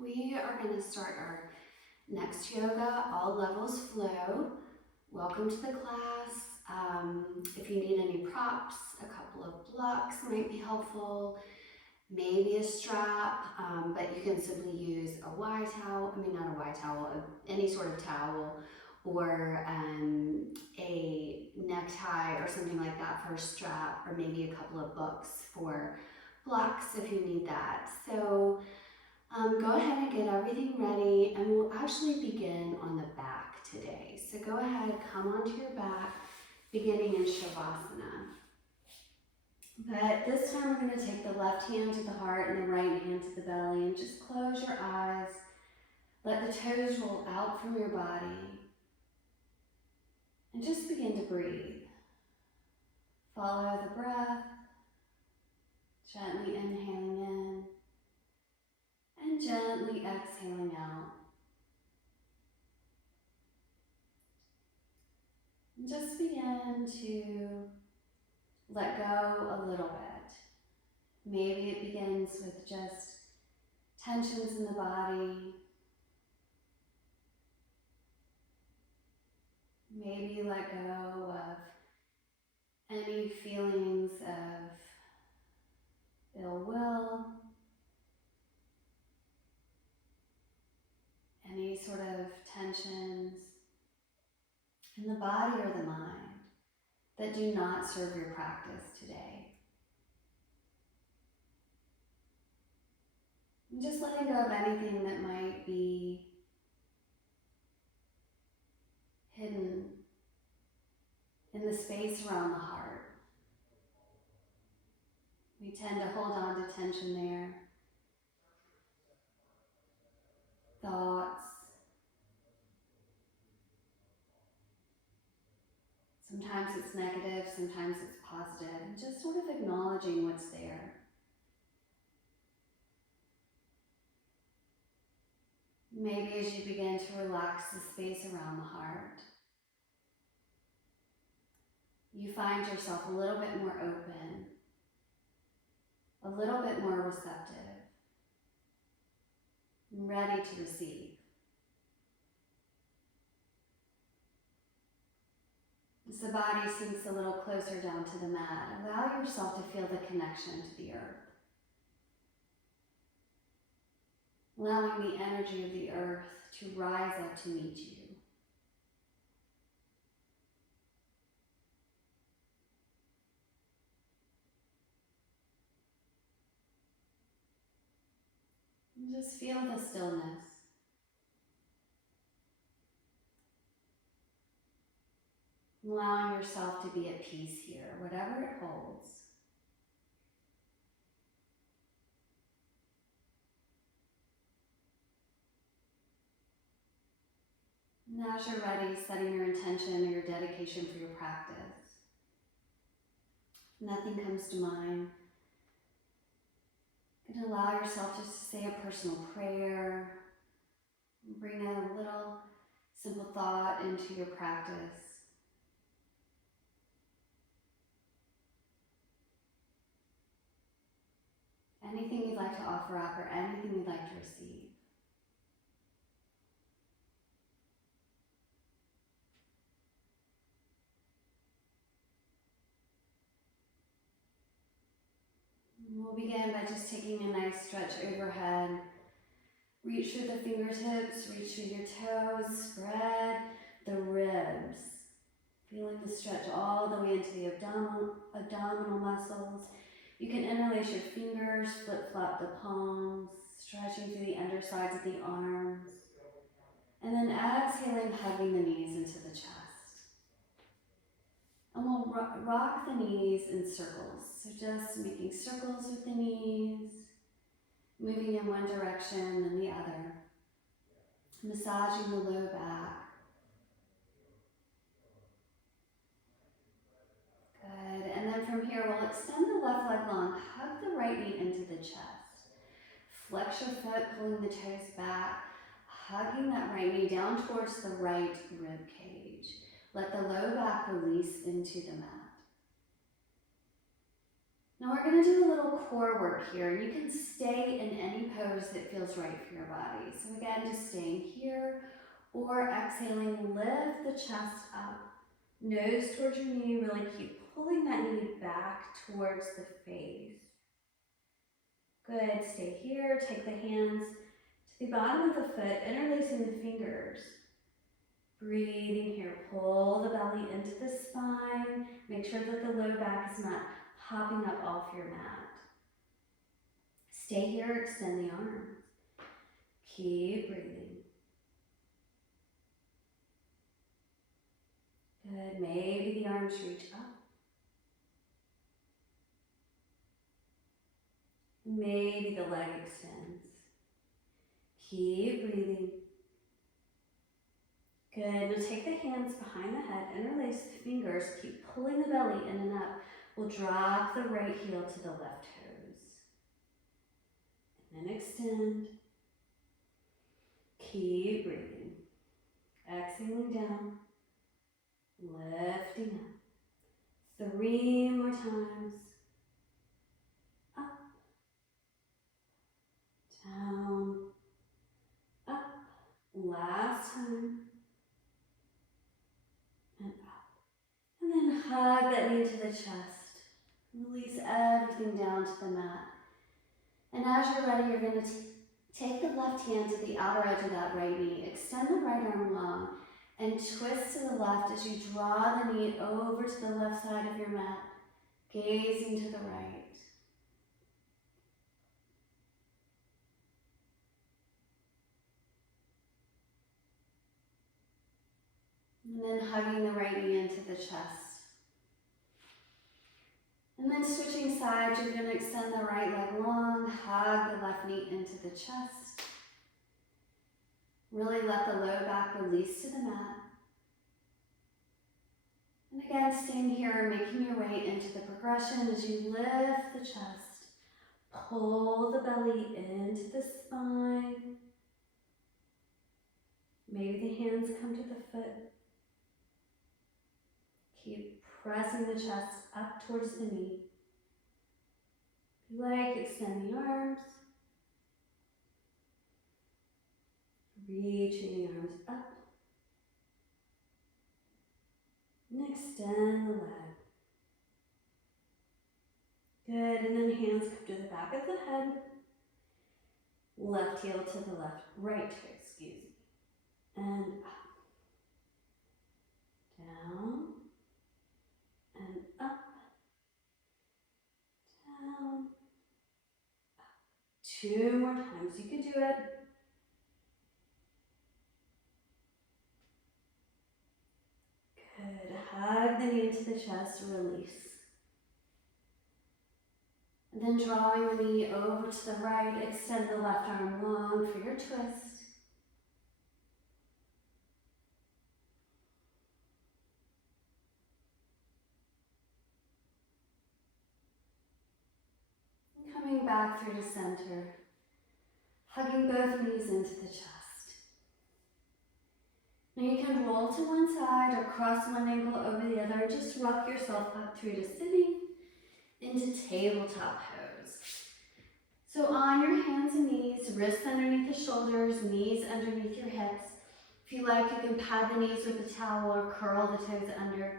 we are going to start our next yoga, all levels flow. Welcome to the class. If you need any props, a couple of blocks might be helpful, maybe a strap, but you can simply use a Y towel, not a Y towel, any sort of towel, or a necktie or something like that for a strap, or maybe a couple of books for blocks if you need that. So go ahead and get everything ready, and we'll actually begin on the back today. So go ahead, come onto your back, beginning in Shavasana. But this time we're going to take the left hand to the heart and the right hand to the belly, and just close your eyes. Let the toes roll out from your body, and just begin to breathe. Follow the breath, gently inhaling in, and gently exhaling out. And just begin to let go a little bit. Maybe it begins with just tensions in the body. Maybe you let go of any feelings of ill will, any sort of tensions in the body or the mind that do not serve your practice today. And just letting go of anything that might be hidden in the space around the heart. We tend to hold on to tension there. Thoughts. Sometimes it's negative, sometimes it's positive. And just sort of acknowledging what's there. Maybe as you begin to relax the space around the heart, you find yourself a little bit more open, a little bit more receptive, and ready to receive. As the body sinks a little closer down to the mat, allow yourself to feel the connection to the earth. Allowing the energy of the earth to rise up to meet you. And just feel the stillness. Allowing yourself to be at peace here, whatever it holds. And as you're ready, setting your intention or your dedication for your practice. If nothing comes to mind, you can allow yourself just to say a personal prayer. Bring a little simple thought into your practice. Anything you'd like to offer up or anything you'd like to receive. We'll begin by just taking a nice stretch overhead. Reach through the fingertips, reach through your toes, spread the ribs. Feeling the stretch all the way into the abdominal muscles. You can interlace your fingers, flip-flop the palms, stretching through the undersides of the arms. And then exhaling, hugging the knees into the chest. And we'll rock the knees in circles. So just making circles with the knees, moving in one direction and the other. Massaging the low back. Good. And then from here, we'll extend the left leg long. Hug the right knee into the chest. Flex your foot, pulling the toes back. Hugging that right knee down towards the right rib cage. Let the low back release into the mat. Now we're going to do a little core work here. You can stay in any pose that feels right for your body. So again, just staying here or exhaling, lift the chest up, nose towards your knee, really keep pulling that knee back towards the face. Good, stay here, take the hands to the bottom of the foot, interlacing the fingers. Breathing here, pull the belly into the spine. Make sure that the low back is not popping up off your mat. Stay here, extend the arms. Keep breathing. Good, maybe the arms reach up. Maybe the leg extends. Keep breathing. Good, now take the hands behind the head, interlace the fingers, keep pulling the belly in and up. We'll drop the right heel to the left toes. And then extend. Keep breathing. Exhaling down, lifting up. 3 more times. Up, down, up. Last time. And up. And then hug that knee to the chest. Release everything down to the mat. And as you're ready, you're going to take the left hand to the outer edge of that right knee. Extend the right arm long and twist to the left as you draw the knee over to the left side of your mat, gazing to the right. And then hugging the right knee into the chest. And then switching sides, you're going to extend the right leg long, hug the left knee into the chest. Really let the low back release to the mat. And again, staying here, making your way into the progression as you lift the chest. Pull the belly into the spine. Maybe the hands come to the foot. Keep pressing the chest up towards the knee. If you like, extend the arms. Reaching the arms up. And extend the leg. Good, and then hands come to the back of the head. Left heel to the left, right toe, excuse me. And up. Down. And up. Down. Up. 2 more times, you can do it. Good, hug the knee into the chest, release. And then drawing the knee over to the right, extend the left arm long for your twist. And coming back through to center, hugging both knees into the chest. Now you can roll to one side or cross one ankle over the other. Just rock yourself up through to sitting into tabletop pose. So on your hands and knees, wrists underneath the shoulders, knees underneath your hips. If you like, you can pad the knees with a towel or curl the toes under.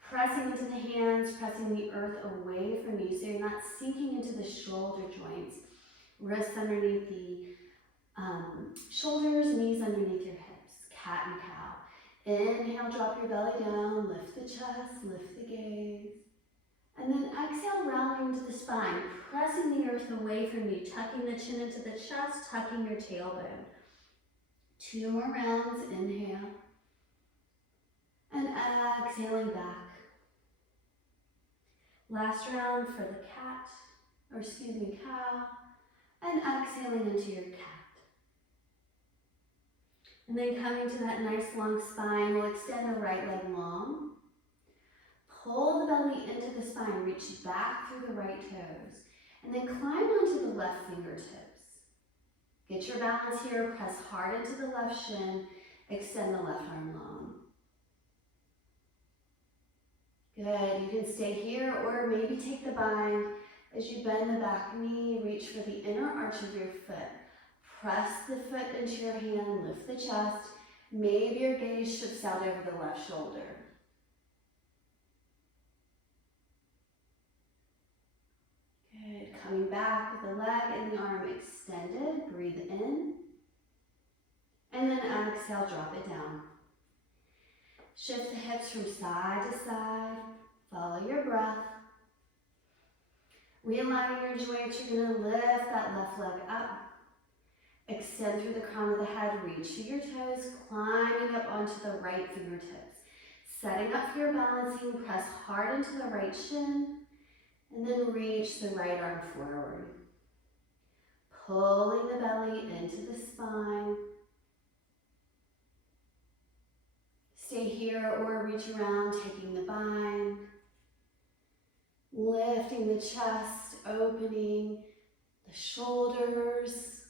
Pressing into the hands, pressing the earth away from you so you're not sinking into the shoulder joints. Wrists underneath the shoulders, knees underneath your hips. Cat and cow. Inhale, drop your belly down, lift the chest, lift the gaze. And then exhale, rounding into the spine, pressing the earth away from you, tucking the chin into the chest, tucking your tailbone. 2 more rounds, inhale. And exhaling back. Last round for the cow. And exhaling into your cat. And then coming to that nice long spine, we'll extend the right leg long. Pull the belly into the spine, reach back through the right toes. And then climb onto the left fingertips. Get your balance here, press hard into the left shin, extend the left arm long. Good, you can stay here or maybe take the bind as you bend the back knee, reach for the inner arch of your foot. Press the foot into your hand, lift the chest. Maybe your gaze shifts out over the left shoulder. Good, coming back with the leg and the arm extended, breathe in. And then exhale, drop it down. Shift the hips from side to side, follow your breath. Realigning your joints, you're gonna lift that left leg up. Extend through the crown of the head, reach to your toes, climbing up onto the right fingertips. Setting up for your balancing, press hard into the right shin, and then reach the right arm forward. Pulling the belly into the spine. Stay here or reach around, taking the bind. Lifting the chest, opening the shoulders.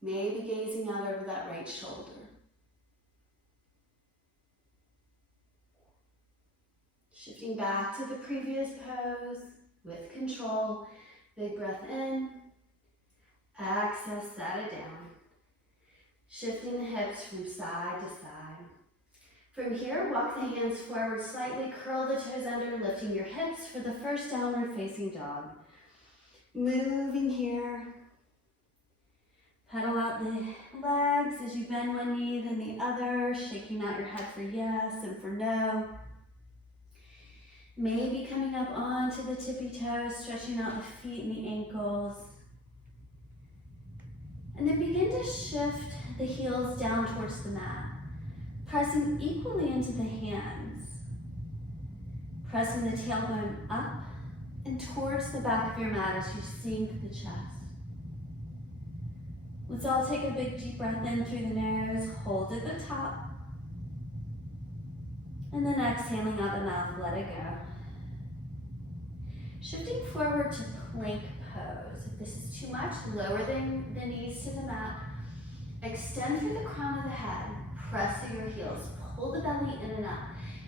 Maybe gazing out over that right shoulder. Shifting back to the previous pose with control. Big breath in. Exhale, set it down. Shifting the hips from side to side. From here, walk the hands forward slightly, curl the toes under, lifting your hips for the first downward facing dog. Moving here. Pedal out the legs as you bend one knee, then the other, shaking out your head for yes and for no. Maybe coming up onto the tippy toes, stretching out the feet and the ankles. And then begin to shift the heels down towards the mat, pressing equally into the hands. Pressing the tailbone up and towards the back of your mat as you sink the chest. Let's all take a big deep breath in through the nose, hold at the top, and then exhaling out the mouth, let it go. Shifting forward to plank pose. If this is too much, lower the knees to the mat. Extend through the crown of the head, press through your heels, pull the belly in and up.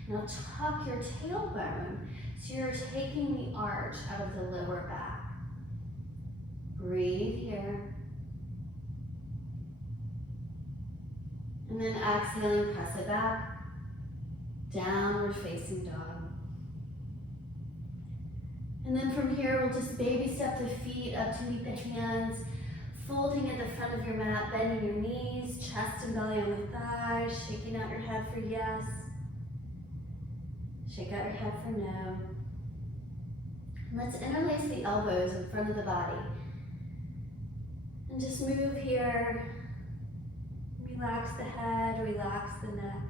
Now tuck your tailbone so you're taking the arch out of the lower back. Breathe here. And then exhaling, press it back, downward facing dog. And then from here, we'll just baby step the feet up to meet the hands, folding at the front of your mat, bending your knees, chest and belly on the thighs, shaking out your head for yes, shake out your head for no. Let's interlace the elbows in front of the body. And just move here. Relax the head, relax the neck.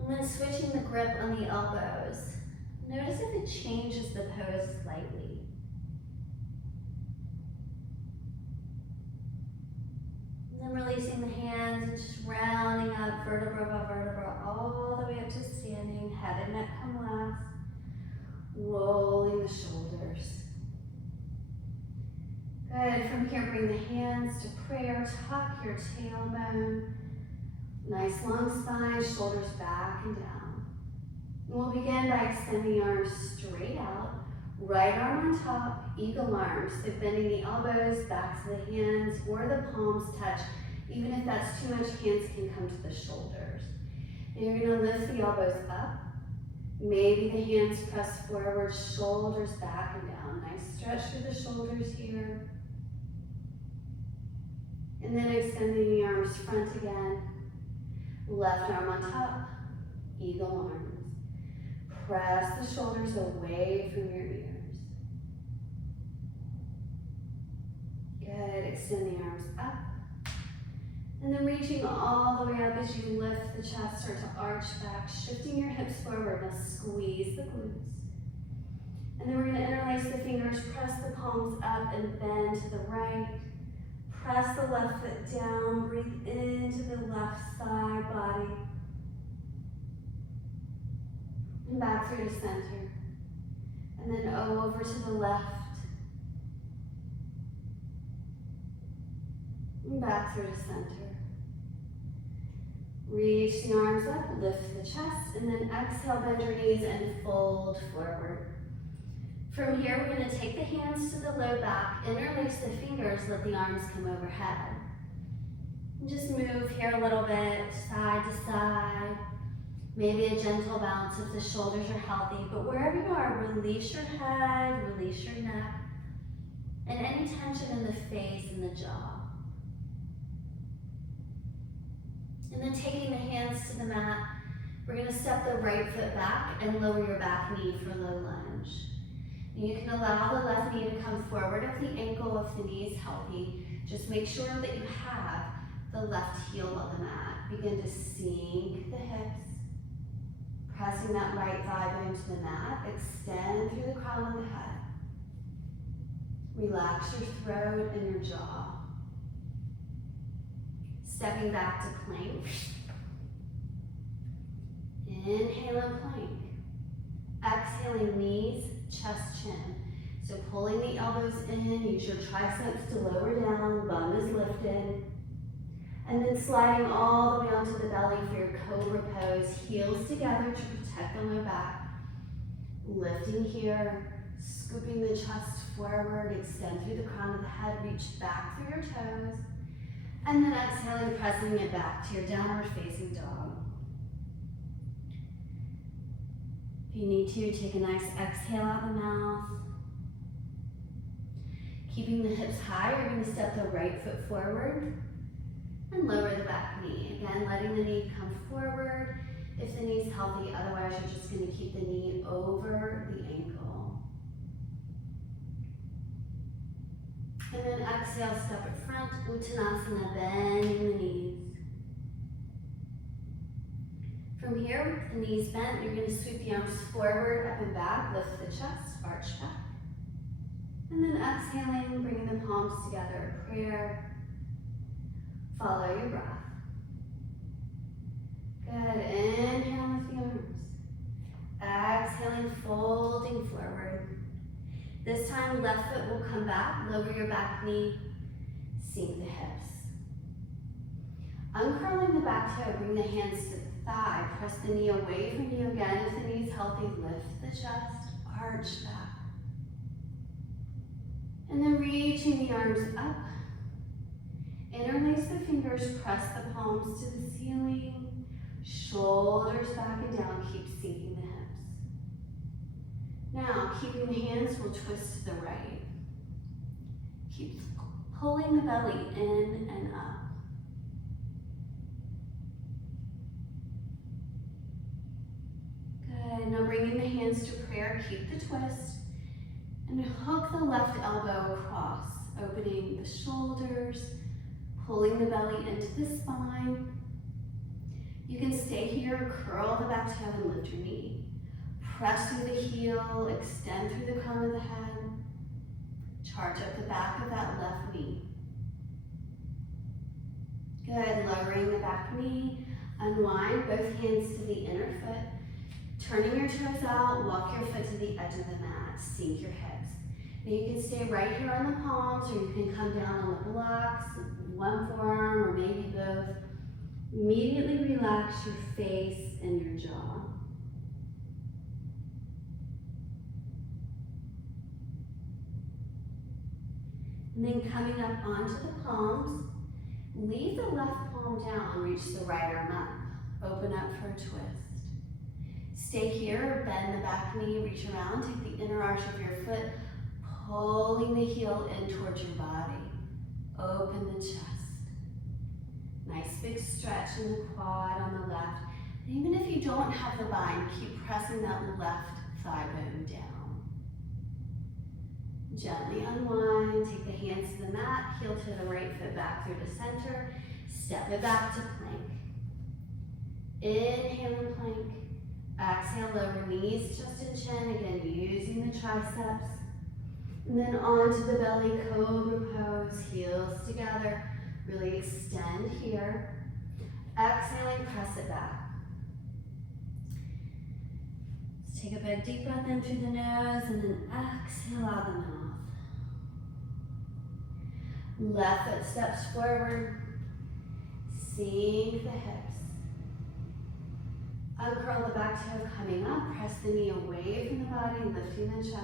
And then switching the grip on the elbows. Notice if it changes the pose slightly. And then releasing the hands and just rounding up vertebra above vertebra all the way up to standing. Head and neck come last. Rolling the shoulders. Good. From here, bring the hands to prayer. Tuck your tailbone. Nice long spine, shoulders back and down. And we'll begin by extending arms straight out. Right arm on top, eagle arms. So bending the elbows back to the hands or the palms touch. Even if that's too much, hands can come to the shoulders. And you're going to lift the elbows up. Maybe the hands press forward, shoulders back and down. Nice stretch through the shoulders here. And then extending the arms front again. Left arm on top, eagle arms. Press the shoulders away from your ears. Good, extend the arms up. And then reaching all the way up as you lift the chest, start to arch back, shifting your hips forward. Now squeeze the glutes. And then we're going to interlace the fingers, press the palms up and bend to the right. Press the left foot down, breathe into the left side body. And back through to center. And then over to the left. And back through to center. Reach the arms up, lift the chest, and then exhale, bend your knees and fold forward. From here, we're going to take the hands to the low back, interlace the fingers, let the arms come overhead. And just move here a little bit, side to side. Maybe a gentle bounce if the shoulders are healthy, but wherever you are, release your head, release your neck, and any tension in the face and the jaw. And then taking the hands to the mat, we're going to step the right foot back and lower your back knee for low lunge. And you can allow the left knee to come forward of the ankle if the knee is healthy. Just make sure that you have the left heel on the mat. Begin to sink the hips, pressing that right thigh bone into the mat. Extend through the crown of the head. Relax your throat and your jaw. Stepping back to plank. Inhale and plank. Exhaling knees, chest, chin. So pulling the elbows in, use your triceps to lower down, bum is lifted. And then sliding all the way onto the belly for your cobra pose, heels together to protect the low back. Lifting here, scooping the chest forward, extend through the crown of the head, reach back through your toes. And then exhaling, pressing it back to your downward facing dog. If you need to, take a nice exhale out the mouth. Keeping the hips high, you're going to step the right foot forward and lower the back knee. Again, letting the knee come forward if the knee's healthy, otherwise you're just going to keep the knee over the ankle. And then exhale, step it front, Uttanasana, bending the knees. From here, with the knees bent, you're going to sweep the arms forward, up and back, lift the chest, arch back. And then exhaling, bringing the palms together, prayer. Follow your breath. Good, inhale with the arms. Exhaling, folding forward. This time, left foot will come back, lower your back knee, sink the hips. Uncurling the back toe, bring the hands to the thigh, press the knee away from you again. If the knee is healthy, lift the chest, arch back. And then reaching the arms up. Interlace the fingers, press the palms to the ceiling, shoulders back and down, keep sinking the hips. Now, keeping the hands, we'll twist to the right. Keep pulling the belly in and up. Good, now bringing the hands to prayer, keep the twist, and hook the left elbow across, opening the shoulders, pulling the belly into the spine. You can stay here, curl the back toe and lift your knee. Press through the heel, extend through the crown of the head. Charge up the back of that left knee. Good, lowering the back knee. Unwind both hands to the inner foot. Turning your toes out, walk your foot to the edge of the mat. Sink your hips. Now you can stay right here on the palms, or you can come down on the blocks, one forearm or maybe both. Immediately relax your face and your jaw. And then coming up onto the palms, leave the left palm down, reach the right arm up. Open up for a twist. Stay here, bend the back knee, reach around, take the inner arch of your foot, pulling the heel in towards your body. Open the chest. Nice big stretch in the quad on the left. And even if you don't have the bind, keep pressing that left thigh bone down. Gently unwind, take the hands to the mat, heel to the right foot back through the center, step it back to plank. Inhale and plank. Exhale, lower knees, chest and chin, again using the triceps. And then onto the belly, cobra pose, heels together. Really extend here. Exhaling, press it back. Let's take a big deep breath in through the nose and then exhale out the mouth. Left foot steps forward. Sink the hips. Uncurl the back toe, coming up. Press the knee away from the body, lifting the chest.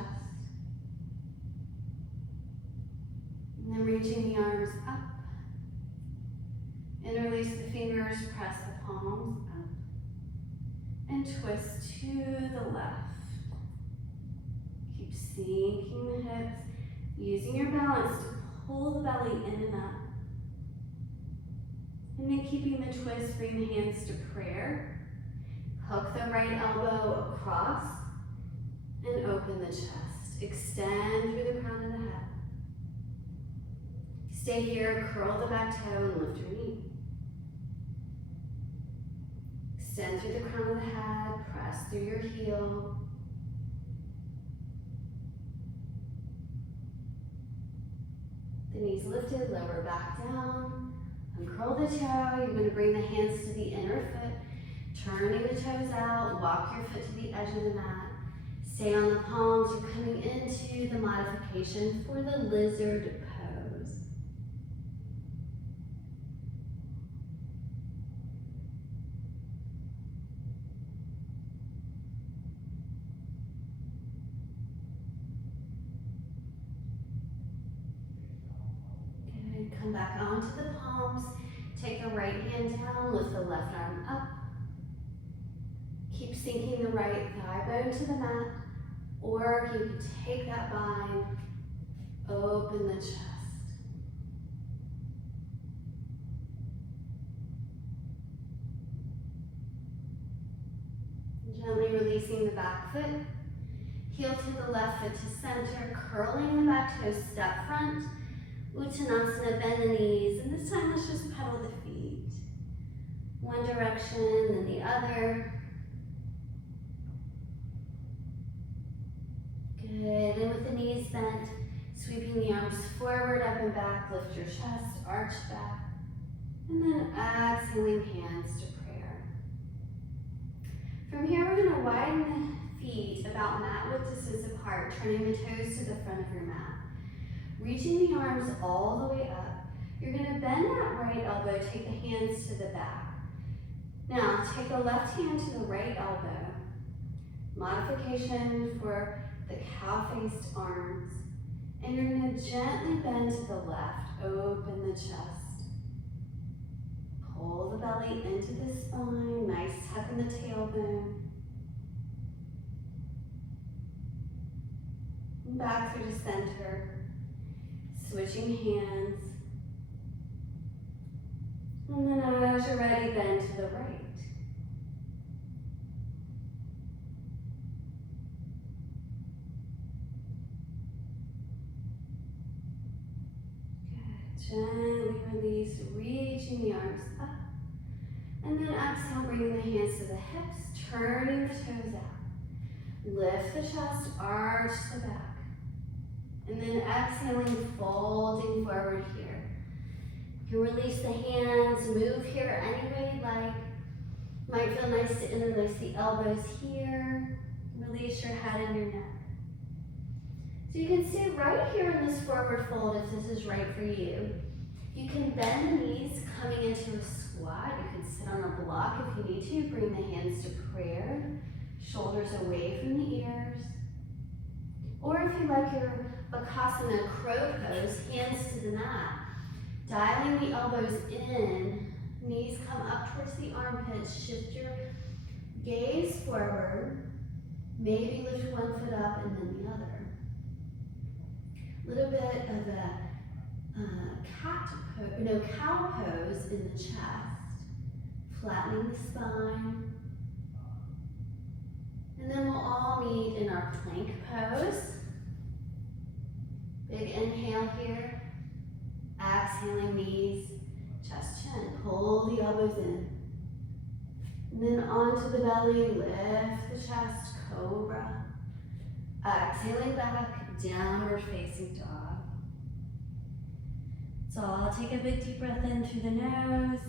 And then reaching the arms up. Interlace the fingers, press the palms up. And twist to the left. Keep sinking the hips, using your balance to pull the belly in and up. And then keeping the twist, bring the hands to prayer. Hook the right elbow across and open the chest. Extend through the crown of the head. Stay here, curl the back toe and lift your knee. Extend through the crown of the head, press through your heel. The knees lifted, lower back down. Uncurl the toe. You're going to bring the hands to the inner foot, turning the toes out. Walk your foot to the edge of the mat. Stay on the palms. You're coming into the modification for the lizard pose. Good. Come back onto the palms. Take the right hand down, lift the left arm up. Keep sinking the right thigh bone to the mat, or you can take that bind, open the chest. Gently releasing the back foot, heel to the left foot to center, curling the back toes, step front, Uttanasana, bend the knees, and this time let's just pedal the feet. One direction, then the other. Good, and with the knees bent, sweeping the arms forward, up and back, lift your chest, arch back, and then exhaling hands to prayer. From here, we're gonna widen the feet about mat width distance apart, turning the toes to the front of your mat. Reaching the arms all the way up. You're gonna bend that right elbow, take the hands to the back. Now, take the left hand to the right elbow. Modification for the cow-faced arms. And you're gonna gently bend to the left, open the chest. Pull the belly into the spine, nice tuck in the tailbone. And back through to center. Switching hands. And then as you're ready, bend to the right. Good. Gently release, reaching the arms up. And then exhale, bringing the hands to the hips, turning the toes out. Lift the chest, arch the back. And then exhaling, folding forward here. You can release the hands, move here any way you'd like. Might feel nice to interlace the elbows here. Release your head and your neck. So you can stay right here in this forward fold if this is right for you. You can bend the knees coming into a squat. You can sit on a block if you need to. Bring the hands to prayer. Shoulders away from the ears. Or if you like your Bakasana crow pose, hands to the mat. Dialing the elbows in, knees come up towards the armpits, shift your gaze forward, maybe lift one foot up and then the other. A little bit of a cow pose in the chest, flattening the spine. And then we'll all meet in our plank pose. Big inhale here. Exhaling, knees, chest, chin. Pull the elbows in. And then onto the belly, lift the chest, cobra. Exhaling back, downward facing dog. So I'll take a big deep breath in through the nose.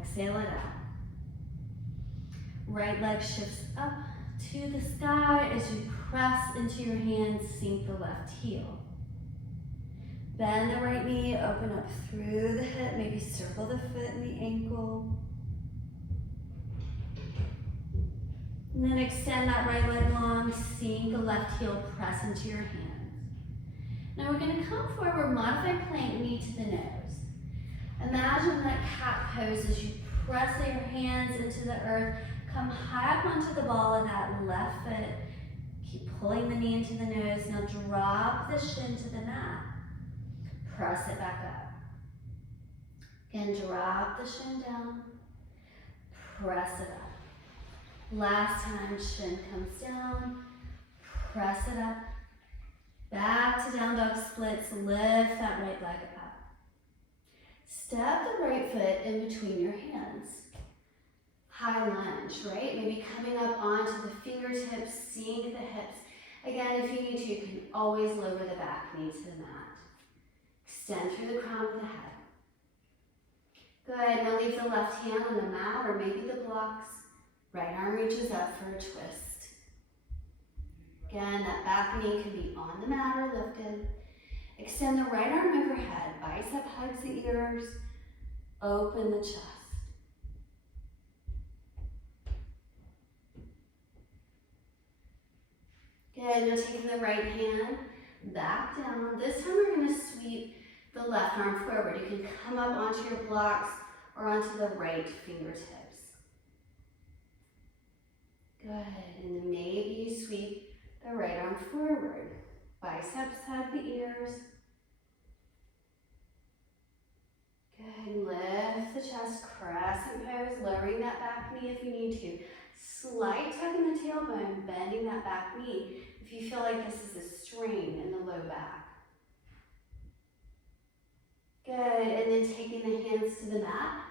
Exhale it out. Right leg shifts up to the sky as you press into your hands, sink the left heel. Bend the right knee, open up through the hip, maybe circle the foot and the ankle. And then extend that right leg long, sink the left heel, press into your hands. Now we're going to come forward, modified plank, knee to the nose. Imagine that cat pose as you press your hands into the earth, come high up onto the ball of that left foot. Keep pulling the knee into the nose. Now drop the shin to the mat. Press it back up. Again, drop the shin down. Press it up. Last time, shin comes down. Press it up. Back to down dog splits. Lift that right leg up. Step the right foot in between your hands. High lunge, right? Maybe coming up onto the fingertips, sink the hips. Again, if you need to, you can always lower the back knee to the mat. Extend through the crown of the head. Good, now leave the left hand on the mat or maybe the blocks. Right arm reaches up for a twist. Again, that back knee can be on the mat or lifted. Extend the right arm overhead, bicep hugs the ears, open the chest. Good, now taking the right hand back down. This time we're going to sweep the left arm forward. You can come up onto your blocks or onto the right fingertips. Good, and then maybe you sweep the right arm forward. Biceps hug the ears. Good, lift the chest, crescent pose, lowering that back knee if you need to. Slight tug in the tailbone, bending that back knee if you feel like this is a strain in the low back. Good, and then taking the hands to the mat,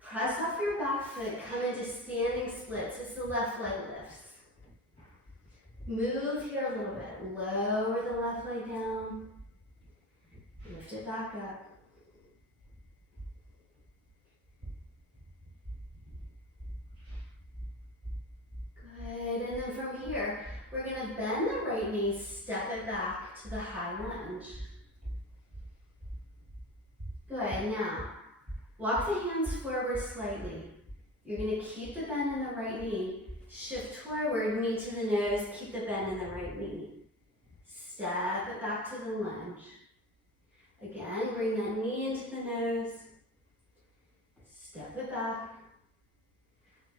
press off your back foot, come into standing splits as the left leg lifts. Move here a little bit, lower the left leg down, lift it back up. Good, and then from here, we're going to bend the right knee, step it back to the high lunge. Good, now, walk the hands forward slightly. You're going to keep the bend in the right knee, shift forward, knee to the nose, keep the bend in the right knee. Step it back to the lunge. Again, bring that knee into the nose, step it back.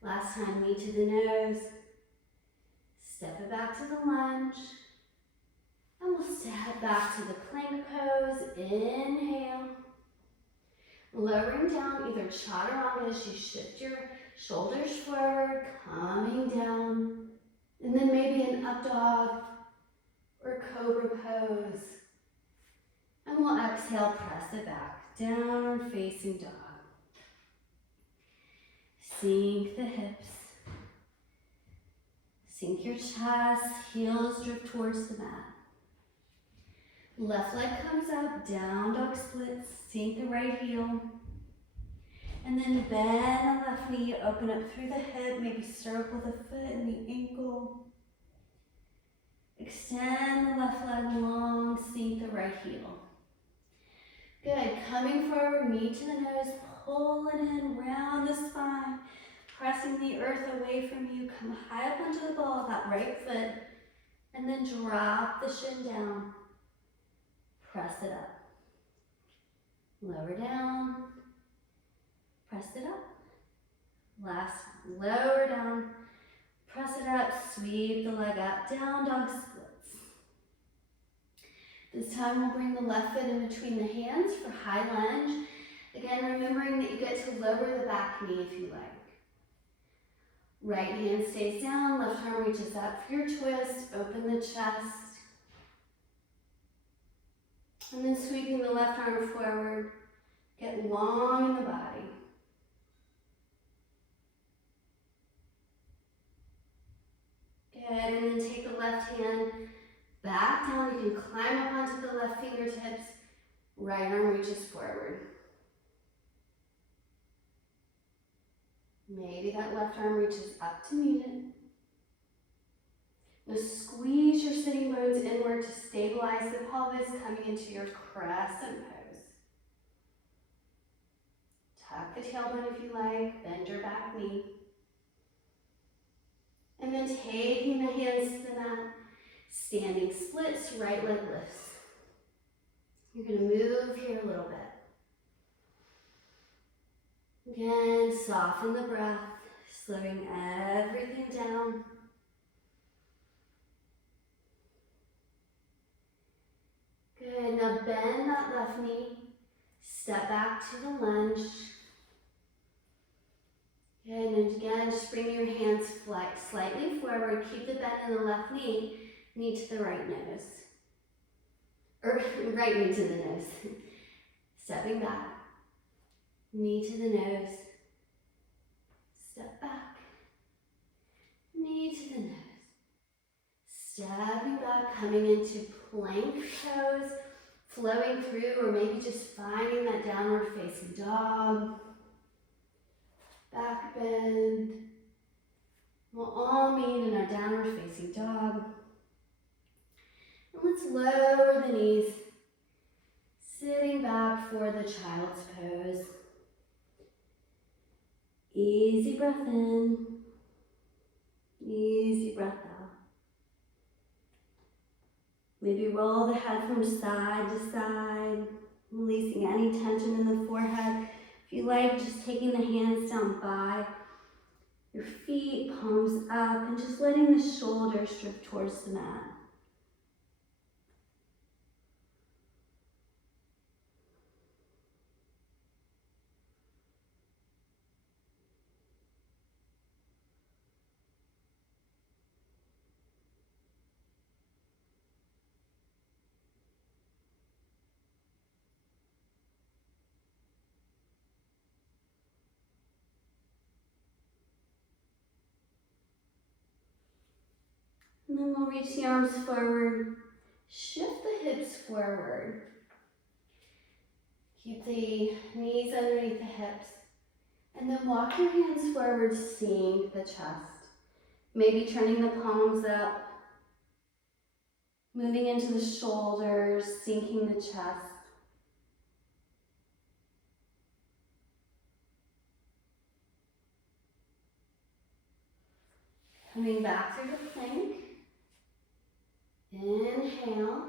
Last time, knee to the nose. Step it back to the lunge. And we'll step back to the plank pose. Inhale. Lowering down, either chaturanga as you shift your shoulders forward, coming down. And then maybe an up dog or cobra pose. And we'll exhale, press it back. Downward facing dog. Sink the hips. Sink your chest, heels drift towards the mat. Left leg comes up, down dog splits, sink the right heel. And then bend the left knee, open up through the hip, maybe circle the foot and the ankle. Extend the left leg long, sink the right heel. Good, coming forward, knee to the nose, pull it in, round the spine. Pressing the earth away from you, come high up onto the ball of that right foot, and then drop the shin down. Press it up. Lower down. Press it up. Last time. Lower down. Press it up. Sweep the leg up. Down dog splits. This time we'll bring the left foot in between the hands for high lunge. Again, remembering that you get to lower the back knee if you like. Right hand stays down, left arm reaches up for your twist, open the chest. And then sweeping the left arm forward, get long in the body. Good, and then take the left hand back down. You can climb up onto the left fingertips, right arm reaches forward. Maybe that left arm reaches up to meet it. Now squeeze your sitting bones inward to stabilize the pelvis, coming into your crescent pose. Tuck the tailbone if you like, bend your back knee. And then taking the hands to the mat, standing splits, right leg lifts. You're gonna move here a little bit. Again, soften the breath, slowing everything down. Good, now bend that left knee, step back to the lunge. Good, and again, just bring your hands flex slightly forward, keep the bend in the left knee to the right nose. Or right knee to the nose. Stepping back, knee to the nose, step back, knee to the nose. Stepping back, coming into plank pose, flowing through, or maybe just finding that downward facing dog. Back bend. We'll all meet in our downward facing dog. And let's lower the knees, sitting back for the child's pose. Easy breath in, easy breath out. Maybe roll the head from side to side, releasing any tension in the forehead. If you like, just taking the hands down by your feet, palms up, and just letting the shoulders drift towards the mat. And then we'll reach the arms forward, shift the hips forward. Keep the knees underneath the hips. And then walk your hands forward, seeing the chest. Maybe turning the palms up, moving into the shoulders, sinking the chest. Coming back through the plank. Inhale.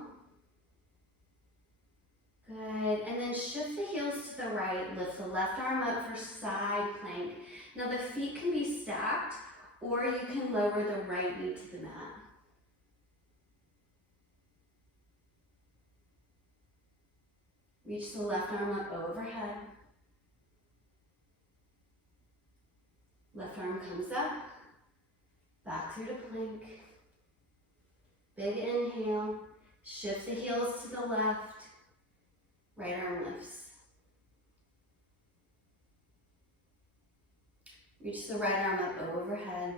Good, and then shift the heels to the right, lift the left arm up for side plank. Now the feet can be stacked, or you can lower the right knee to the mat. Reach the left arm up overhead. Left arm comes up, back through to plank. Big inhale, shift the heels to the left. Right arm lifts. Reach the right arm up overhead.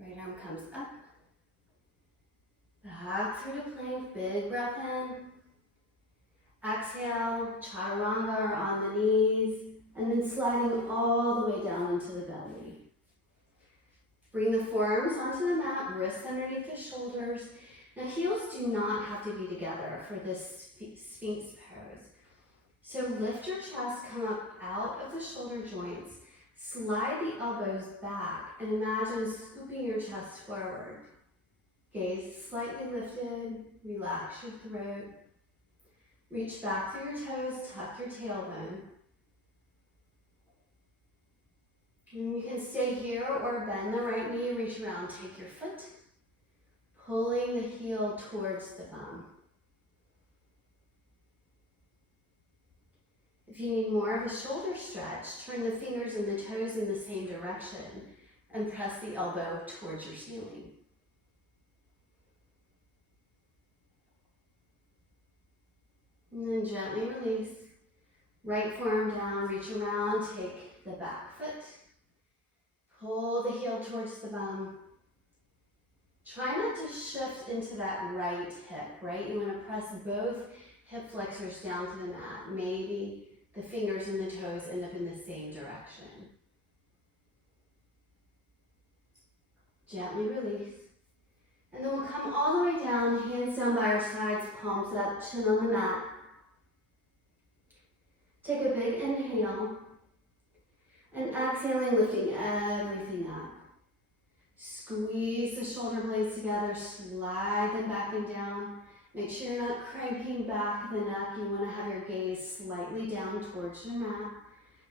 Right arm comes up. Back through to plank, big breath in. Exhale, chaturanga or on the knees, and then sliding all the way down into the belly. Bring the forearms onto the mat, wrists underneath the shoulders. Now heels do not have to be together for this Sphinx pose. So lift your chest, come up out of the shoulder joints, slide the elbows back, and imagine scooping your chest forward. Gaze slightly lifted, relax your throat. Reach back through your toes, tuck your tailbone. And you can stay here or bend the right knee, reach around, take your foot, pulling the heel towards the bum. If you need more of a shoulder stretch, turn the fingers and the toes in the same direction and press the elbow towards your ceiling. And then gently release. Right forearm down, reach around, take the back foot. Pull the heel towards the bum. Try not to shift into that right hip, right? You want to press both hip flexors down to the mat. Maybe the fingers and the toes end up in the same direction. Gently release. And then we'll come all the way down, hands down by our sides, palms up, chin on the mat. Take a big inhale. And exhaling, lifting everything up. Squeeze the shoulder blades together, slide them back and down. Make sure you're not cranking back the neck. You want to have your gaze slightly down towards your mat.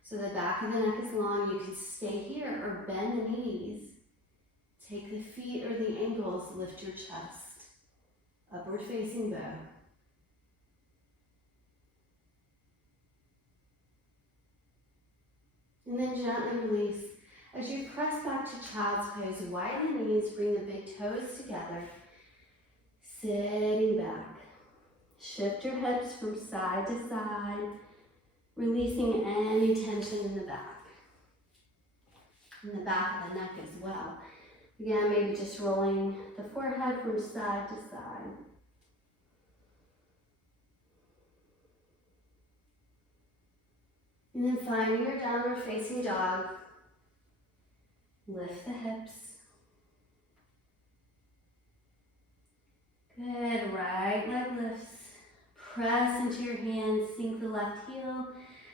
So the back of the neck is long. You can stay here or bend the knees. Take the feet or the ankles, lift your chest. Upward facing bow. And then gently release. As you press back to child's pose, widen the knees, bring the big toes together. Sitting back. Shift your hips from side to side, releasing any tension in the back of the neck as well. Again, maybe just rolling the forehead from side to side. And then finding your downward facing dog. Lift the hips. Good, right leg lifts. Press into your hands, sink the left heel.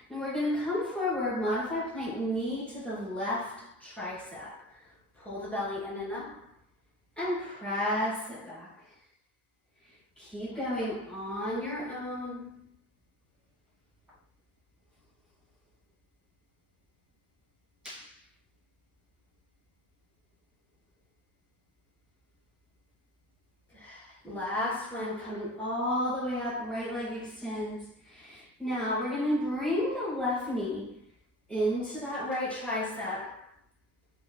And we're gonna come forward, modified plank, knee to the left tricep. Pull the belly in and up, and press it back. Keep going on your own. Last one, coming all the way up, right leg extends. Now we're gonna bring the left knee into that right tricep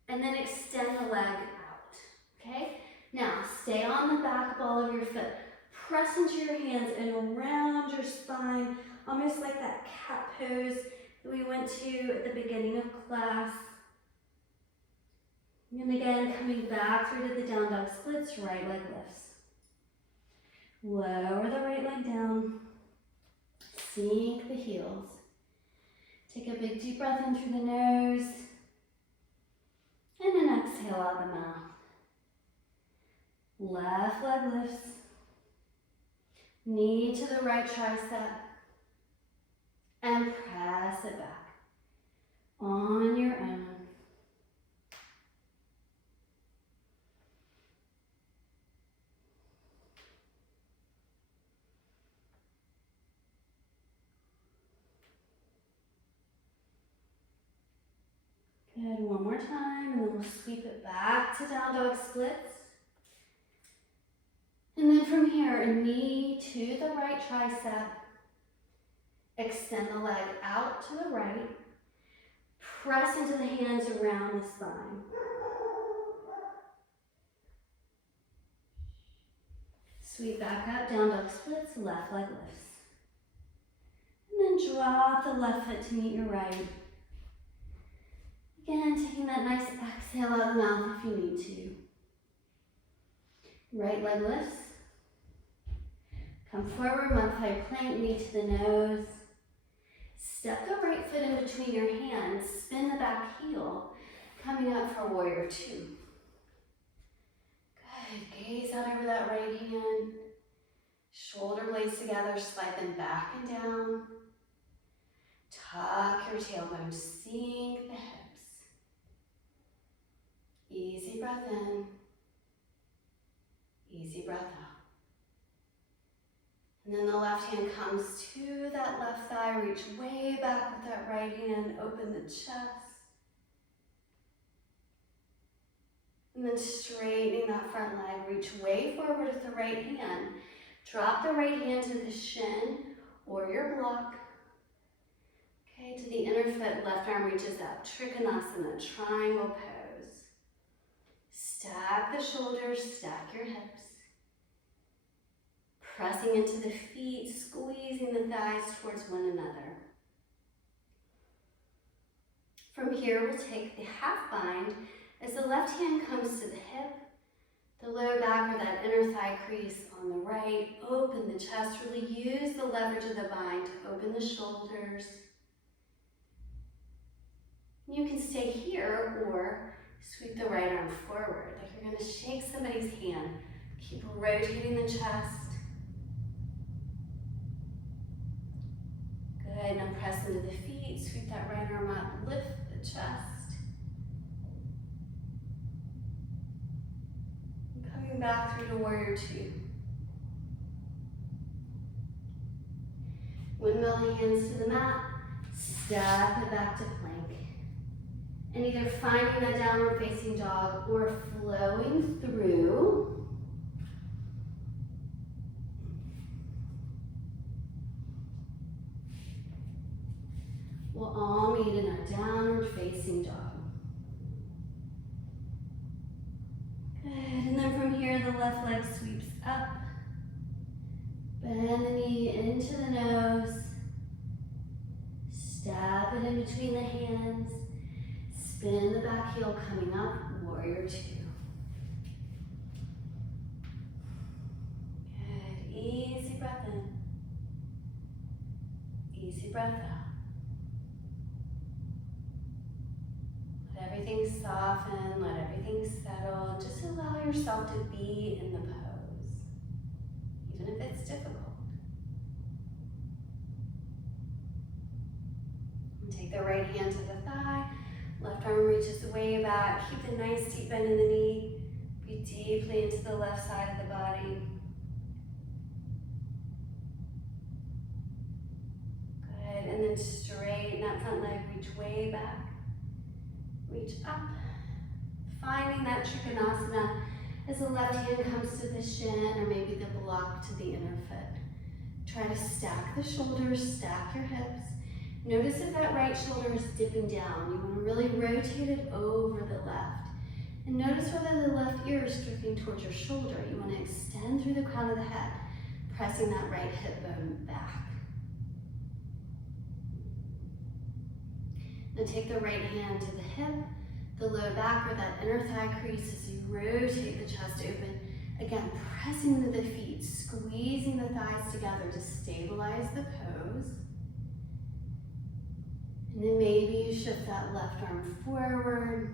and then extend the leg out, okay? Now stay on the back ball of your foot. Press into your hands and around your spine, almost like that cat pose that we went to at the beginning of class. And again, coming back through to the down dog splits, right leg lifts. Lower the right leg down. Sink the heels. Take a big deep breath in through the nose. And an exhale out the mouth. Left leg lifts. Knee to the right tricep. And press it back. On your own. Good, one more time, and then we'll sweep it back to down dog splits. And then from here, a knee to the right tricep. Extend the leg out to the right. Press into the hands around the spine. Sweep back up, down dog splits, left leg lifts. And then drop the left foot to meet your right. Again, taking that nice exhale out of the mouth if you need to. Right leg lifts. Come forward, modified plank, knee to the nose. Step the right foot in between your hands. Spin the back heel. Coming up for warrior two. Good, gaze out over that right hand. Shoulder blades together, slide them back and down. Tuck your tailbone, sink the hips. Easy breath in, easy breath out. And then the left hand comes to that left thigh, reach way back with that right hand, open the chest. And then straightening that front leg, reach way forward with the right hand. Drop the right hand to the shin or your block. Okay, to the inner foot, left arm reaches out, Trikonasana, triangle pose. Stack the shoulders, stack your hips. Pressing into the feet, squeezing the thighs towards one another. From here, we'll take the half bind as the left hand comes to the hip, the low back or that inner thigh crease on the right. Open the chest, really use the leverage of the bind to open the shoulders. You can stay here or sweep the right arm forward, like you're gonna shake somebody's hand. Keep rotating the chest. Good, now press into the feet, sweep that right arm up, lift the the chest. And coming back through to warrior two. Windmill hands to the mat, step it back to plank. And either finding that downward facing dog or flowing through. We'll all meet in a downward facing dog. Good, and then from here the left leg sweeps up. Bend the knee into the nose. Step it in between the hands. Spin the back heel coming up, warrior two. Good, easy breath in. Easy breath out. Let everything soften, let everything settle. Just allow yourself to be in the pose, even if it's difficult. And take the right hand to the thigh, left arm reaches way back. Keep the nice deep bend in the knee. Breathe deeply into the left side of the body. Good, and then straighten that front leg, reach way back. Reach up, finding that Trikonasana as the left hand comes to the shin or maybe the block to the inner foot. Try to stack the shoulders, stack your hips. Notice if that right shoulder is dipping down. You want to really rotate it over the left. And notice whether the left ear is drifting towards your shoulder. You want to extend through the crown of the head, pressing that right hip bone back. Then take the right hand to the hip, the low back or that inner thigh crease as you rotate the chest open. Again, pressing into the feet, squeezing the thighs together to stabilize the pose. And then maybe you shift that left arm forward.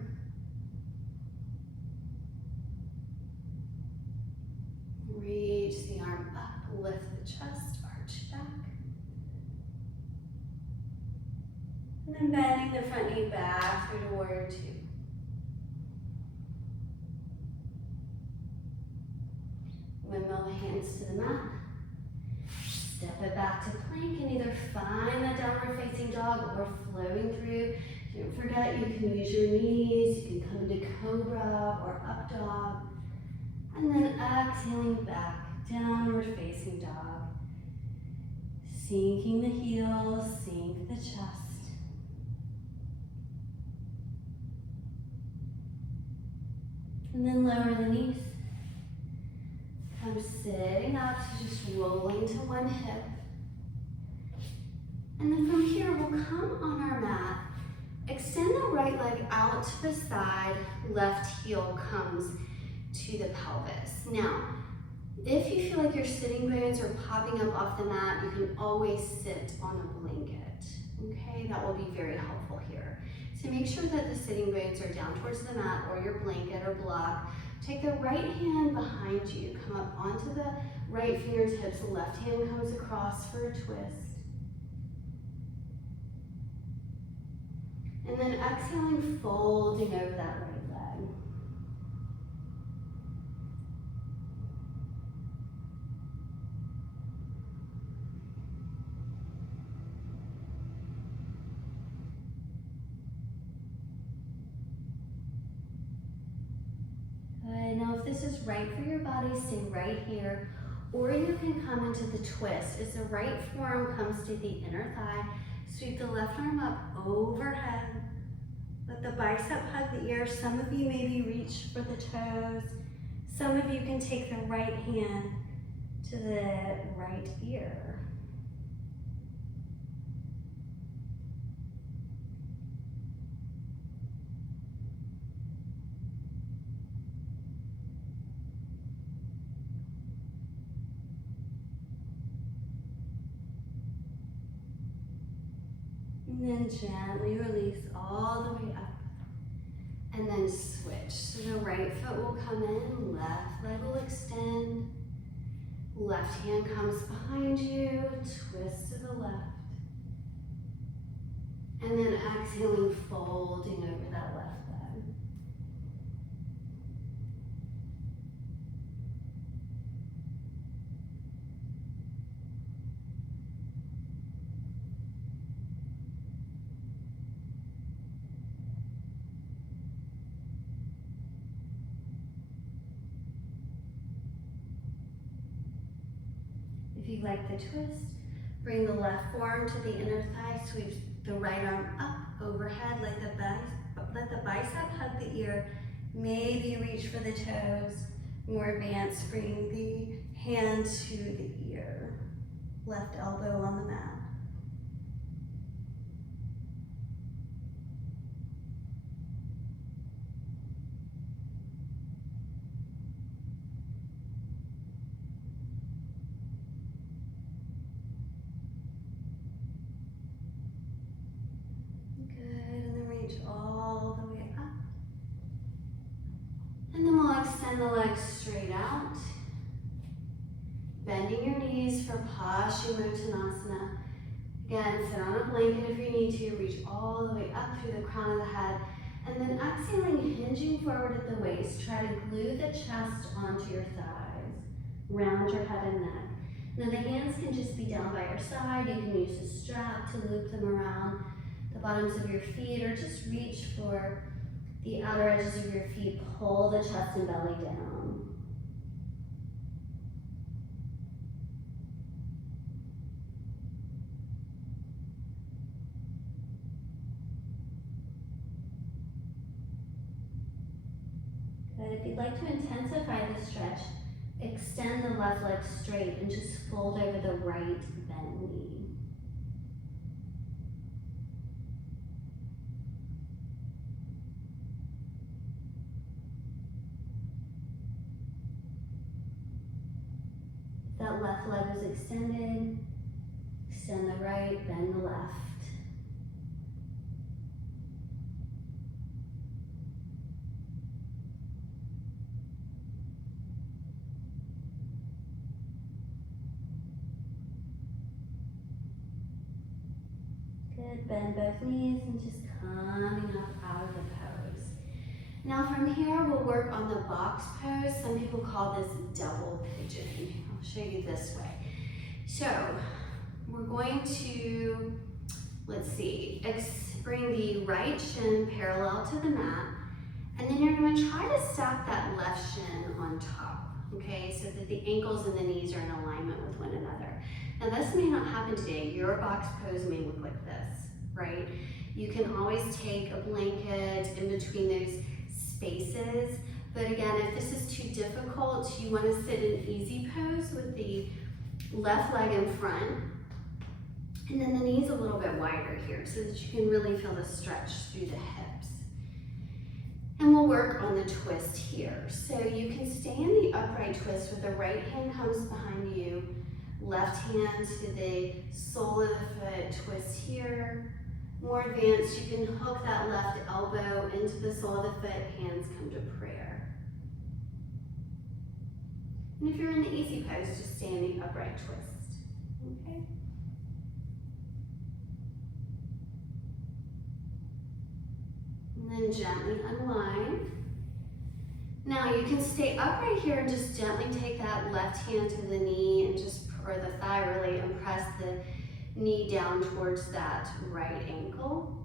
Reach the arm up, lift the chest, arch back. And then bending the front knee back through to warrior two. Windmill the hands to the mat. Step it back to plank and either find that downward facing dog or flowing through. Don't forget you can use your knees, you can come into cobra or up dog. And then exhaling back, downward facing dog. Sinking the heels, sink the chest. And then lower the knees. Come sitting up, so just rolling to one hip. And then from here, we'll come on our mat. Extend the right leg out to the side, left heel comes to the pelvis. Now, if you feel like your sitting bones are popping up off the mat, you can always sit on a blanket. Okay, that will be very helpful here. So make sure that the sitting bones are down towards the mat or your blanket or block. Take the right hand behind you, come up onto the right fingertips, the left hand comes across for a twist. And then exhaling, folding over that right leg. Good, now if this is right for your body, stay right here. Or you can come into the twist. As the right forearm comes to the inner thigh, sweep the left arm up overhead. Let the bicep hug the ear. Some of you maybe reach for the toes. Some of you can take the right hand to the right ear. And then gently release all the way up. And then switch. So the right foot will come in, left leg will extend. Left hand comes behind you, twist to the left. And then exhaling, folding over that left leg. If you like the twist, bring the left forearm to the inner thigh, sweep the right arm up overhead, let the bicep hug the ear, maybe reach for the toes. More advanced, bring the hand to the ear, left elbow on the mat. All the way up. And then we'll extend the legs straight out. Bending your knees for Paschimottanasana. Again, sit on a blanket if you need to. Reach all the way up through the crown of the head. And then exhaling, hinging forward at the waist. Try to glue the chest onto your thighs. Round your head and neck. Now the hands can just be down by your side. You can use a strap to loop them around the bottoms of your feet, or just reach for the outer edges of your feet. Pull the chest and belly down. Good. If you'd like to intensify the stretch, extend the left leg straight and just fold over the right bent knee. That left leg was extended, extend the right, bend the left. Good, bend both knees and just coming up out of the pose. Now from here, we'll work on the box pose. Some people call this double pigeon. I'll show you this way. So we're going to, let's see, bring the right shin parallel to the mat, and then you're going to try to stack that left shin on top, okay, so that the ankles and the knees are in alignment with one another. Now this may not happen today. Your box pose may look like this, right? You can always take a blanket in between those spaces, but again, if this is too difficult, you want to sit in easy pose with the left leg in front, and then the knees a little bit wider here so that you can really feel the stretch through the hips. And we'll work on the twist here. So you can stay in the upright twist where the right hand comes behind you, left hand to the sole of the foot, twist here. More advanced, you can hook that left elbow into the sole of the foot, hands come to prayer. And if you're in the easy pose, just stay in the upright twist, okay? And then gently unwind. Now you can stay upright here and just gently take that left hand to the knee and just, or the thigh really, and press the knee down towards that right ankle.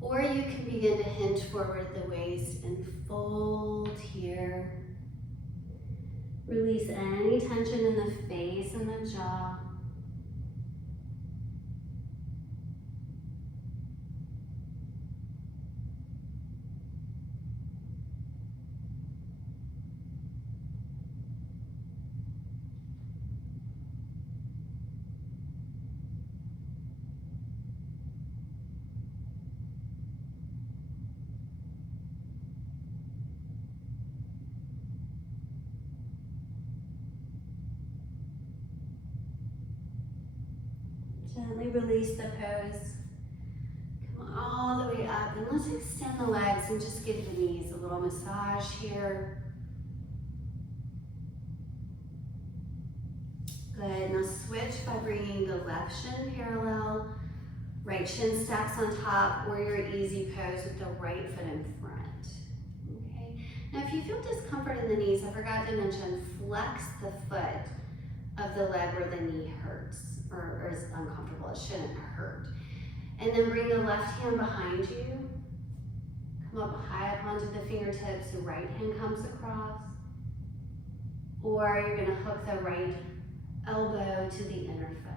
Or you can begin to hinge forward at the waist and fold here. Release any tension in the face and the jaw. Gently release the pose. Come all the way up, and let's extend the legs and just give the knees a little massage here. Good, now switch by bringing the left shin parallel, right right shin stacks on top or your easy pose with the right foot in front. Okay. Now if you feel discomfort in the knees, I forgot to mention, flex the foot of the leg where the knee hurts or is uncomfortable. It shouldn't hurt. And then bring the left hand behind you. Come up high up onto the fingertips. The right hand comes across. Or you're going to hook the right elbow to the inner foot.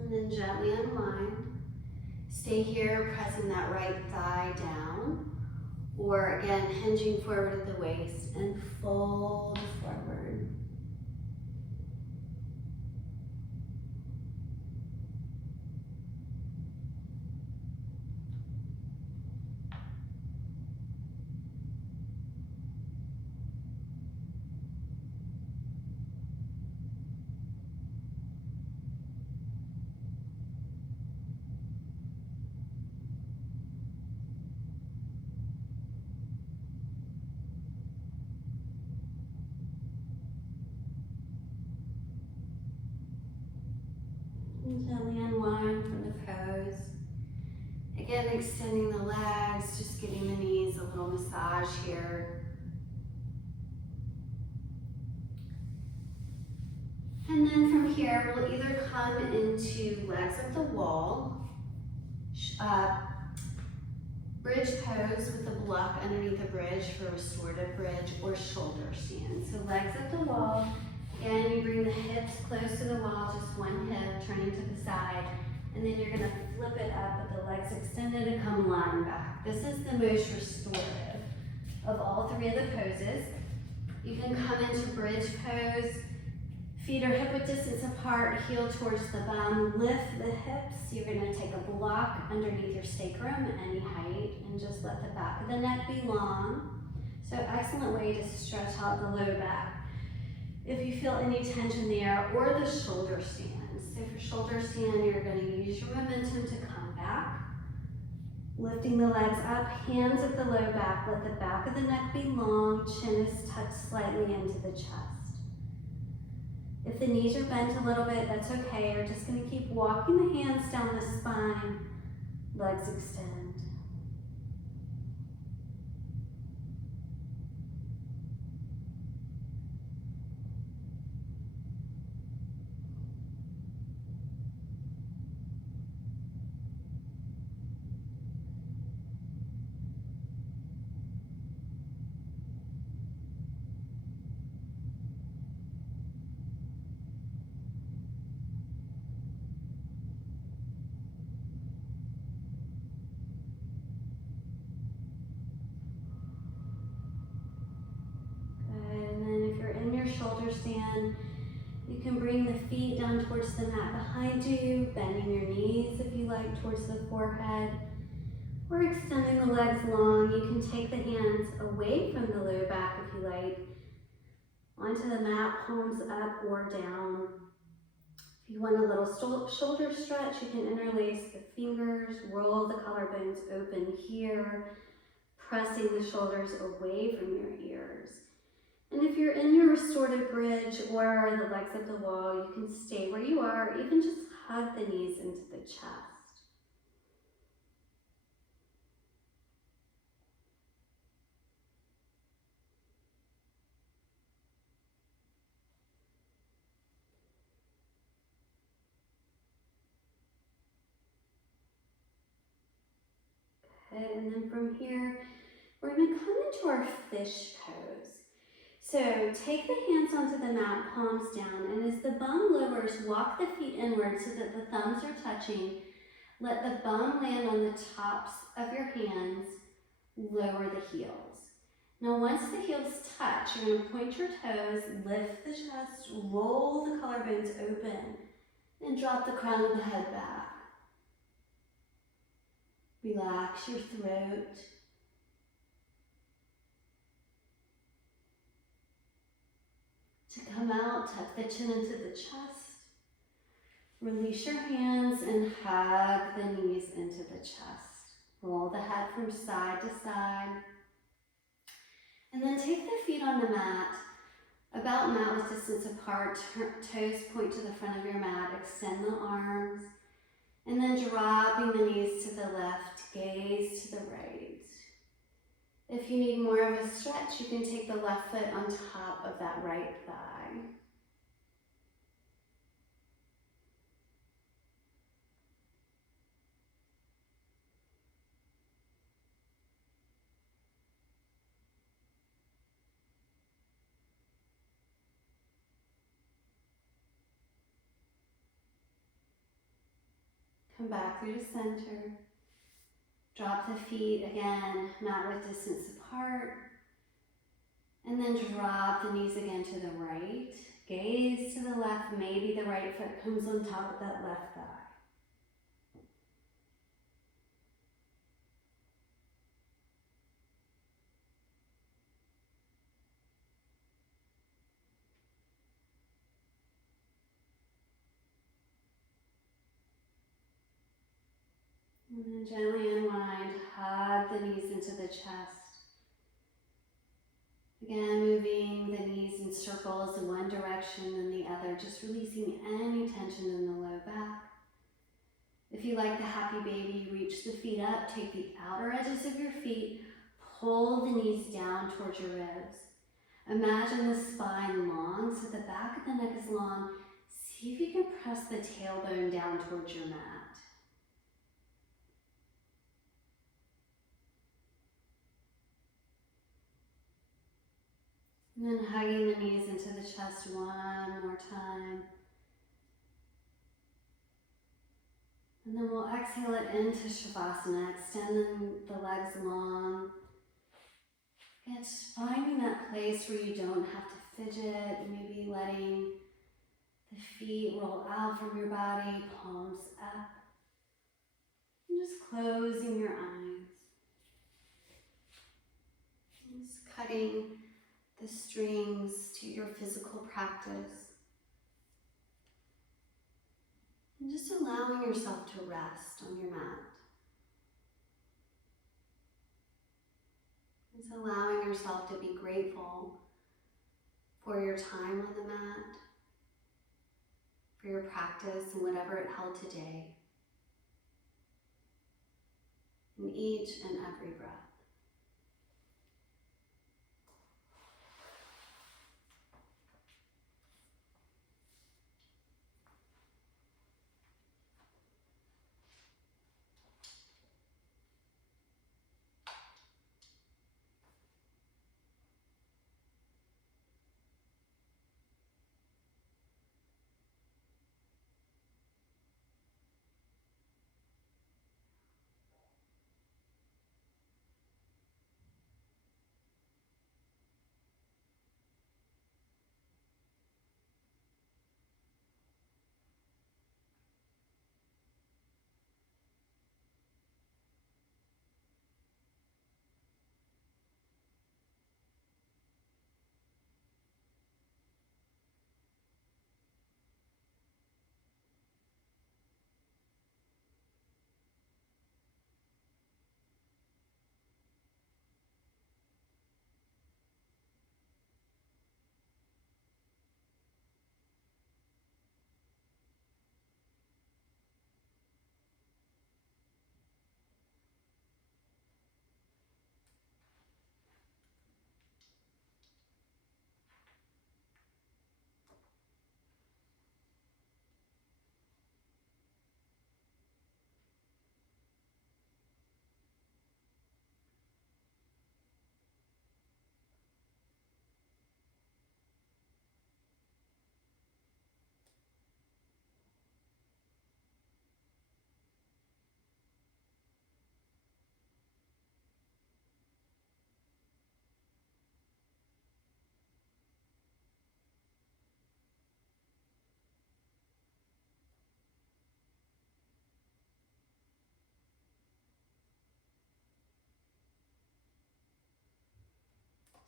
And then gently unwind. Stay here, pressing that right thigh down. Or again, hinging forward at the waist and fold forward. And gently unwind from the pose. Again, extending the legs, just giving the knees a little massage here. And then from here, we'll either come into legs at the wall, bridge pose with the block underneath the bridge for restorative bridge, or shoulder stand. So legs at the wall. Again, you bring the hips close to the wall, just one hip turning to the side, and then you're gonna flip it up with the legs extended and come lying back. This is the most restorative of all three of the poses. You can come into bridge pose, feet are hip width distance apart, heel towards the bum, lift the hips. You're gonna take a block underneath your sacrum, any height, and just let the back of the neck be long. So excellent way to stretch out the low back. If you feel any tension there, or the shoulder stand. So for shoulder stand, you're going to use your momentum to come back, lifting the legs up, hands at the low back, let the back of the neck be long, chin is tucked slightly into the chest. If the knees are bent a little bit, that's okay. You're just going to keep walking the hands down the spine, legs extend. Shoulder stand. You can bring the feet down towards the mat behind you, bending your knees if you like towards the forehead, or extending the legs long. You can take the hands away from the low back if you like, onto the mat, palms up or down. If you want a little shoulder stretch, you can interlace the fingers, roll the collarbones open here, pressing the shoulders away from your ears. And if you're in your restorative bridge or the legs at the wall, you can stay where you are, even just hug the knees into the chest. Good, and then from here, we're going to come into our fish pose. So take the hands onto the mat, palms down, and as the bum lowers, walk the feet inward so that the thumbs are touching. Let the bum land on the tops of your hands, lower the heels. Now once the heels touch, you're going to point your toes, lift the chest, roll the collarbones open, and drop the crown of the head back. Relax your throat. To come out, tuck the chin into the chest. Release your hands and hug the knees into the chest. Roll the head from side to side. feet on the mat, about mat width distance apart. Toes point to the front of your mat. Extend the arms. And then dropping the knees to the left, gaze to the right. If you need more of a stretch, you can take the left foot on top of that right thigh. Come back through to center. Drop the feet again, mat width distance apart. And then drop the knees again to the right. Gaze to the left, maybe the right foot comes on top of that left thigh. And then gently unwind, hug the knees into the chest. Again, moving the knees in circles in one direction and the other, just releasing any tension in the low back. If you like the happy baby, reach the feet up, take the outer edges of your feet, pull the knees down towards your ribs. Imagine the spine long, so the back of the neck is long. See if you can press the tailbone down towards your mat. And then hugging the knees into the chest one more time. And then we'll exhale it into Shavasana, extending the legs long. And just finding that place where you don't have to fidget, maybe letting the feet roll out from your body, palms up. And just closing your eyes. Just cutting the strings to your physical practice. And just allowing yourself to rest on your mat. Just allowing yourself to be grateful for your time on the mat, for your practice and whatever it held today, in each and every breath.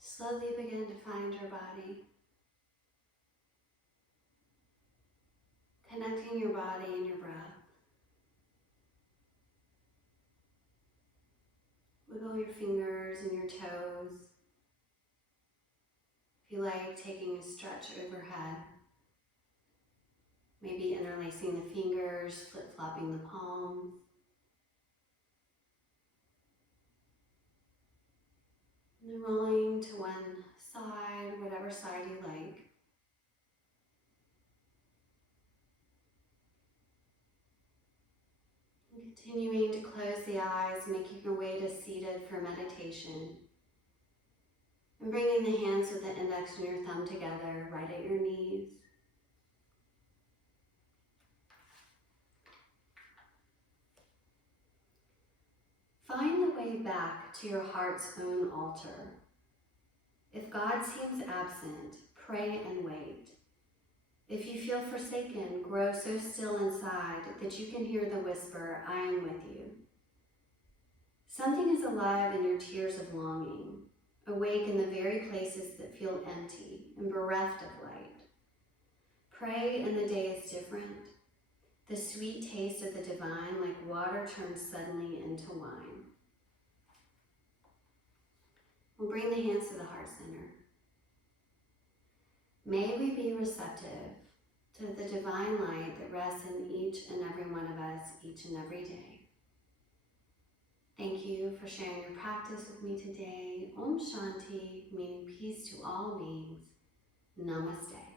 Slowly begin to find your body, connecting your body and your breath. Wiggle your fingers and your toes. If you like, taking a stretch overhead. Maybe interlacing the fingers, flip-flopping the palms. And then rolling to one side, whatever side you like. And continuing to close the eyes, making your way to seated for meditation. And bringing the hands with the index and your thumb together right at your knees. Find the way back to your heart's own altar. If God seems absent, pray and wait. If you feel forsaken, grow so still inside that you can hear the whisper, I am with you. Something is alive in your tears of longing, awake in the very places that feel empty and bereft of light. Pray and the day is different. The sweet taste of the divine, like water, turns suddenly into wine. We'll bring the hands to the heart center. May we be receptive to the divine light that rests in each and every one of us each and every day. Thank you for sharing your practice with me today. Om Shanti, meaning peace to all beings. Namaste.